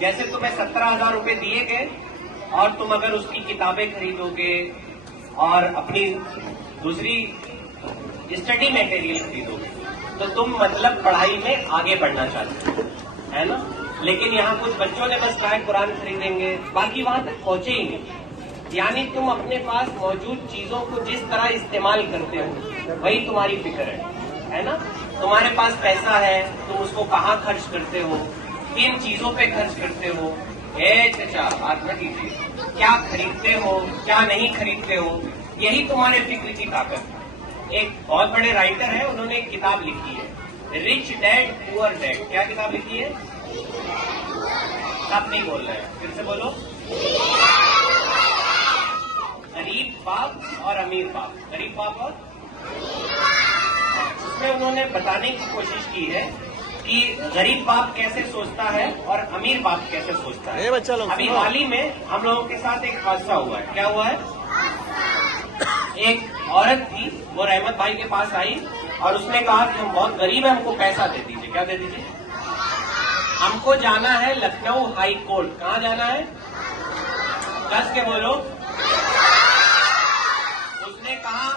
जैसे तुम्हें 17,000 रुपए दिए गए और तुम अगर उसकी किताबें खरीदोगे और अपनी दूसरी स्टडी मटेरियल खरीदोगे तो तुम मतलब पढ़ाई में आगे बढ़ना चाहते हो, है ना। लेकिन यहाँ कुछ बच्चों ने बस कहा कुरान खरीदेंगे, बाकी वहां तक पहुंचे ही नहीं। यानी तुम अपने पास मौजूद चीजों को जिस तरह इस्तेमाल करते हो वही तुम्हारी फिक्र है ना। तुम्हारे पास पैसा है, तुम उसको कहाँ खर्च करते हो, किन चीजों पे खर्च करते हो, चाचा बात न कीजिए, क्या खरीदते हो क्या नहीं खरीदते हो, यही तुम्हारे फिक्र की ताकत है। एक बहुत बड़े राइटर है, उन्होंने एक किताब लिखी है रिच डैड पुअर डैड। क्या किताब लिखी है? सब नहीं बोल रहे हैं, फिर से बोलो। गरीब बाप और अमीर बाप, गरीब बाप और उसमें उन्होंने बताने की कोशिश की है कि गरीब बाप कैसे सोचता है और अमीर बाप कैसे सोचता है। अभी हाल ही में हम लोगों के साथ एक हादसा हुआ है। क्या हुआ है? एक औरत थी, वो रहमत भाई के पास आई और उसने कहा कि हम बहुत गरीब हैं, हमको पैसा दे दीजिए। क्या दे दीजिए? हमको जाना है लखनऊ हाई कोर्ट। कहाँ जाना है? कस के बोलो। उसने कहा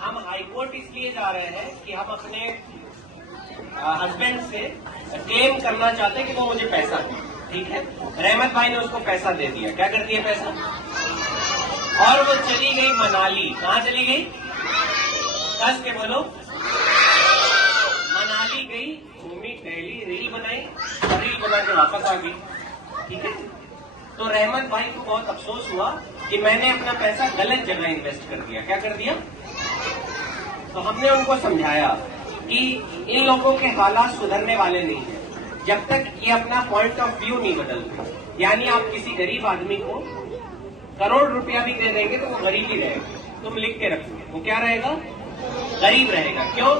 हम हाई कोर्ट इसलिए जा रहे हैं कि हम अपने हस्बैंड से क्लेम करना चाहते हैं कि वो मुझे पैसा दे। ठीक है, रहमत भाई ने उसको पैसा दे दिया। क्या कर दिया पैसा? और वो चली गई मनाली। कहाँ चली गई? कस के बोलो। मनाली गई, घूमी टहली, रील बनाई और रील बना के वापस आ गई। ठीक है, तो रहमत भाई को बहुत अफसोस हुआ कि मैंने अपना पैसा गलत जगह इन्वेस्ट कर दिया। क्या कर दिया? तो हमने उनको समझाया कि इन लोगों के हालात सुधरने वाले नहीं है जब तक ये अपना पॉइंट ऑफ व्यू नहीं बदलते। यानी आप किसी गरीब आदमी को करोड़ रुपया भी दे देंगे तो वो गरीब ही रहेगा। तुम लिख के रखोगे, वो क्या रहेगा? गरीब रहेगा। क्यों?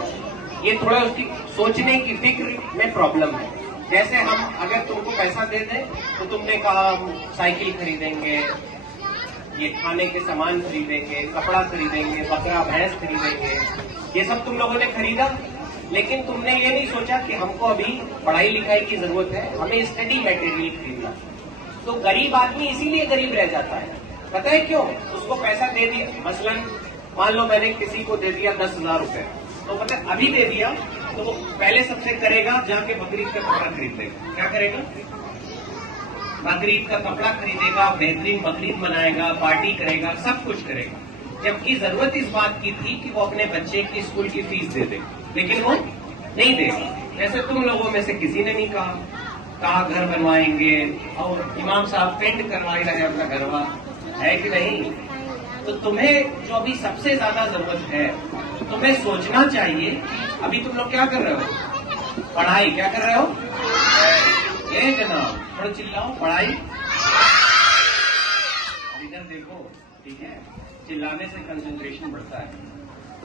ये थोड़ा उसकी सोचने की फिक्र में प्रॉब्लम है। जैसे हम अगर तुमको पैसा दे दें तो तुमने कहा हम साइकिल खरीदेंगे, ये खाने के सामान खरीदेंगे, कपड़ा खरीदेंगे, बकरा भैंस खरीदेंगे, ये सब तुम लोगों ने खरीदा। लेकिन तुमने ये नहीं सोचा कि हमको अभी पढ़ाई लिखाई की जरूरत है, हमें स्टडी मटेरियल खरीदना। तो गरीब आदमी इसीलिए गरीब रह जाता है। पता है क्यों? उसको पैसा दे दिया, मसलन मान लो मैंने किसी को दे दिया 10,000 रुपए, तो मतलब अभी दे दिया तो वो पहले सबसे करेगा जाके बकरीद का कपड़ा खरीद लेगा। क्या करेगा? बकरीद का कपड़ा खरीदेगा, बेहतरीन बकरीद मनाएगा, पार्टी करेगा, सब कुछ करेगा। जबकि जरूरत इस बात की थी कि वो अपने बच्चे की स्कूल की फीस दे दे, लेकिन वो नहीं देगा। जैसे तुम लोगों में से किसी ने नहीं कहा घर बनवाएंगे और इमाम साहब पेंट करवाए रहे अपना घरवा, है कि नहीं? तो तुम्हें जो अभी सबसे ज्यादा जरूरत है, तुम्हें सोचना चाहिए अभी तुम लोग क्या कर रहे हो? पढ़ाई। क्या कर रहे हो? ये जनाब थोड़ा चिल्लाओ। पढ़ाई। इधर देखो, ठीक है, चिल्लाने से कंसंट्रेशन बढ़ता है।